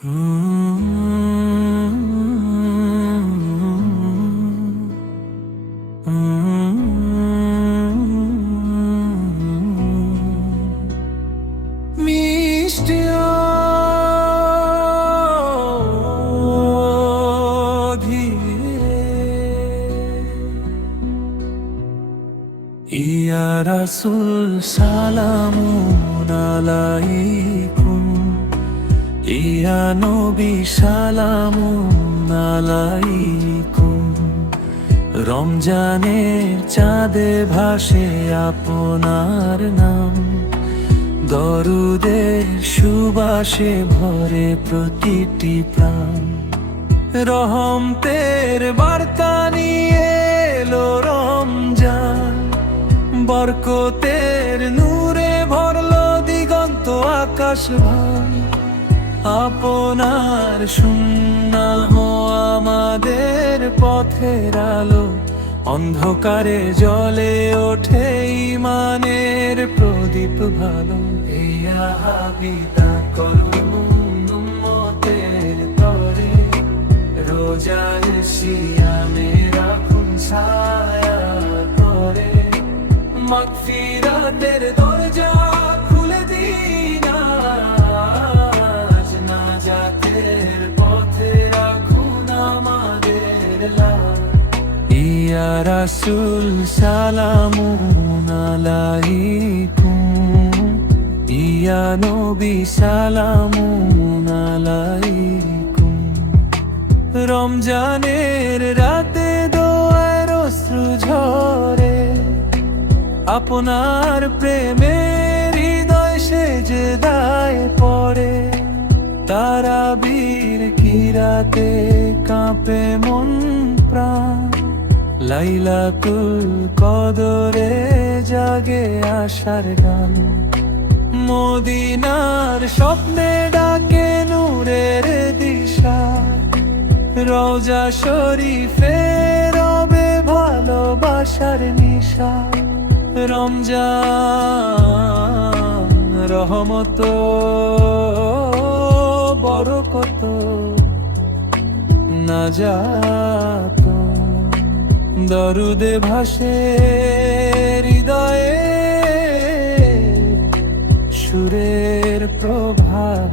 মিষ্টি ইয়া রাসূল সালামুন আলাইকুম, ইয়া নবী সালামুন আলাইকুম। রমজানের চাঁদে ভাসে আপনার নাম, দরুদের সুবাসে ভরে প্রতিটি প্রাণ। রহমতের বার্তা নিয়ে এলো রমজান, বরকতের নূরে ভরলো দিগন্ত আকাশ ভাই। আপনার সুন্নাহ আমাদের পথের আলো, অন্ধকারে জ্বলে ওঠে ঈমানের প্রদীপ ভালো। ইয়া হাবিদা করুন উম্মতের তরে, রোজার সিয়ামে রাখুন ছায়া করে। মাগফিরাতের দরজা খুলে দিন আজ, নাজাতের পথে রাখুন আমাদের লাজ। ইয়া রাসূল সালামুন আলাইকুম, ইয়া নবী সালামুন আলাইকুম। রমজানের রাতে দোয়ার অশ্রু ঝরে, আপনার প্রেমের হৃদয় সেজদায় পড়ে। তারাবীর কিরাতে কাঁপে মন প্রাণ, লাইলাতুল কদরে জাগে আশার গান। মদিনার স্বপ্নে ডাকে নূরের দিশা, রওজা শরীফে রবে ভালোবাসার নিশা। রমজান রহমত বরকত নাজাত, দরুদে ভাসে হৃদয়ে সুরের প্রভাত।